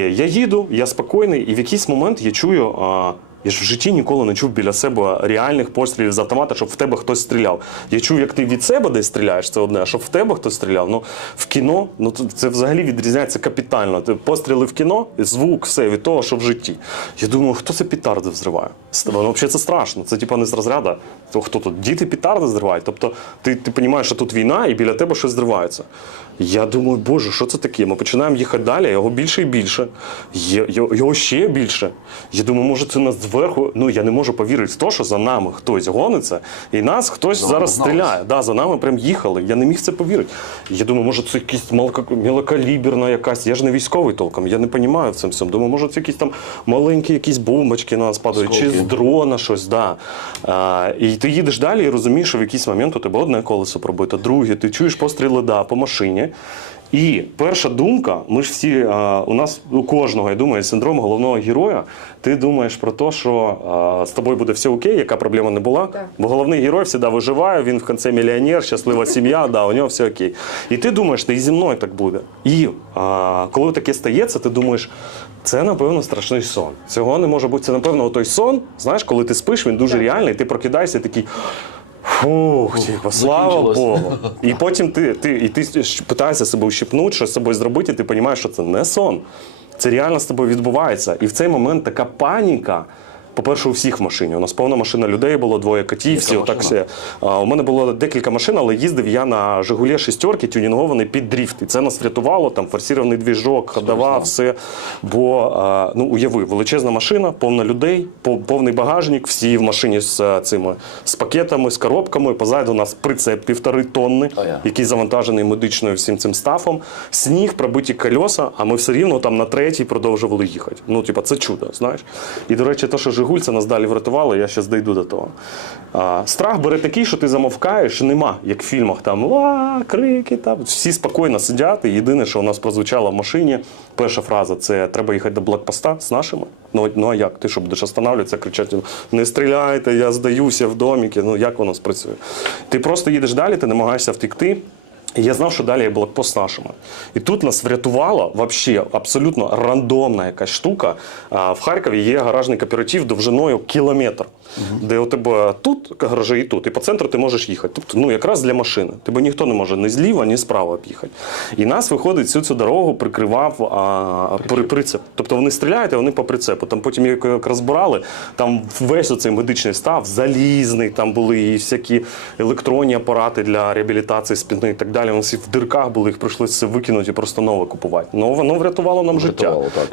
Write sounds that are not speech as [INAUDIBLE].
Я їду, я спокійний, і в якийсь момент я чую. Я ж в житті ніколи не чув біля себе реальних пострілів з автомата, щоб в тебе хтось стріляв. Я чув, як ти від себе десь стріляєш, це одне, а щоб в тебе хтось стріляв. Ну в кіно, ну це- взагалі відрізняється капітально. Постріли в кіно, звук, все від того, що в житті. Я думаю, хто це петарди взриває? Ну, взагалі це страшно. Це типа не з розряду. То хто тут? Діти петарди зривають. Тобто ти, ти розумієш, що тут війна, і біля тебе щось зривається. Я думаю, боже, що це таке? Ми починаємо їхати далі, його більше і більше. Його ще більше. Я думаю, може, це нас зверху. Ну я не можу повірити в те, що за нами хтось гониться, і нас хтось За зараз стріляє. Да, за нами прям їхали. Я не міг в це повірити. Я думаю, може, це якась малка- мілокаліберна якась. Я ж не військовий толком, я не розумію в цьому всьому. Думаю, може, це якісь там маленькі якісь бомбочки на нас падають, чи з дрона щось. Да. А, і ти їдеш далі і розумієш, що в якийсь момент у тебе одне колесо пробито, друге, ти чуєш постріли да, по машині. І перша думка, ми ж всі, а, у нас у кожного, я думаю, синдром головного героя. Ти думаєш про те, що а, з тобою буде все окей, яка проблема не була. Так. Бо головний герой завжди виживає, він в кінці мільйонер, щаслива сім'я, да, у нього все окей. І ти думаєш, і зі мною так буде. І а, коли таке стається, ти думаєш, це напевно страшний сон. Цього не може бути. Це напевно той сон. Знаєш, коли ти спиш, він дуже Так. реальний, ти прокидаєшся і такий. Фух, типу, слава. Богу. [LAUGHS] І потім ти, ти, і ти питаєшся себе ущипнути, щось з собою зробити, і ти розумієш, що це не сон. Це реально з тобою відбувається. І в цей момент така паніка. По-перше, у всіх в машині. У нас повна машина людей було, двоє котів, всі отак машина? А, у мене було декілька машин, але їздив я на Жигулі шістерки, тюнінгований під дріфт. І це нас врятувало, там форсірований двіжок, ходова, все. Бо, а, ну, уяви, величезна машина, повна людей, повний багажник, всі в машині з цими з пакетами, з коробками. Позаду у нас прицеп півтори тонни, А я. який завантажений медичною всім цим стафом. Сніг, пробиті кольоса, а ми все рівно там на третій продовжували їхати. Ну, типа, це чудо, знаєш. І, до речі, те, що Жигуль нас далі врятувало, я зараз дійду до того. А, страх бере такий, що ти замовкаєш, нема, як в фільмах, там ва, крики, там. всі спокійно сидять. І єдине, що у нас прозвучало в машині, перша фраза це треба їхати до блокпоста з нашими. Ну, ну а як? Ти що будеш останавливатися, кричати, не стріляйте, я здаюся в доміки. Ну як воно спрацює? Ти просто їдеш далі, ти намагаєшся втекти. Я знав, що далі є блокпост з нашими. І тут нас врятувала вообще абсолютно рандомна якась штука. В Харкові є гаражний кооператив довжиною кілометр, де у тебе тут гаражі і тут. І по центру ти можеш їхати. Тобто, ну якраз для машини. Тебе ніхто не може ні зліва, ні справа об'їхати. І нас виходить всю цю дорогу прикривав а, при, прицеп. Тобто вони стріляють, а вони по прицепу. Там потім як розбирали, там весь оцей медичний став, залізний, там були і всякі електронні апарати для реабілітації спини і так далі. Вони всі в дирках були, їх прийшлося викинути і просто нове купувати. Ну воно врятувало нам життя. Так.